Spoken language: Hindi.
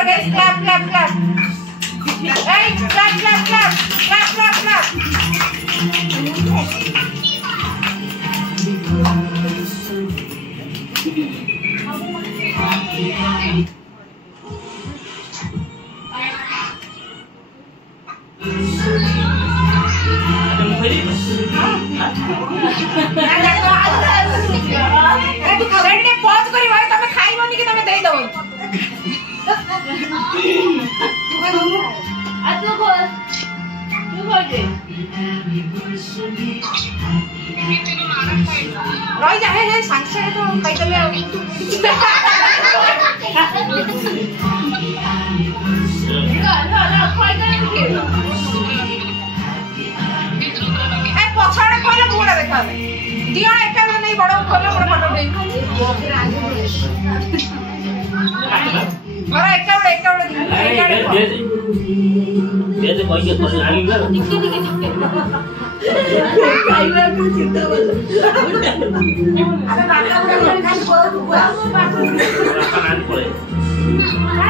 करो guys clap clap clap a clap clap clap clap clap clap pause करी भाई तमे खाइबनी कि तमे देई दो आ तू बोल दे रही जा हे सांग से तो खाई देले ए पछाड़े खोले मुड़ा देखा दिया एका नहीं बड़ खोले बड़ फोटो दे और एका बड़ ये तो कोई को लागी गयो दिखे खाइबा को चिंता वाला अबे बाटा उड़ा खाली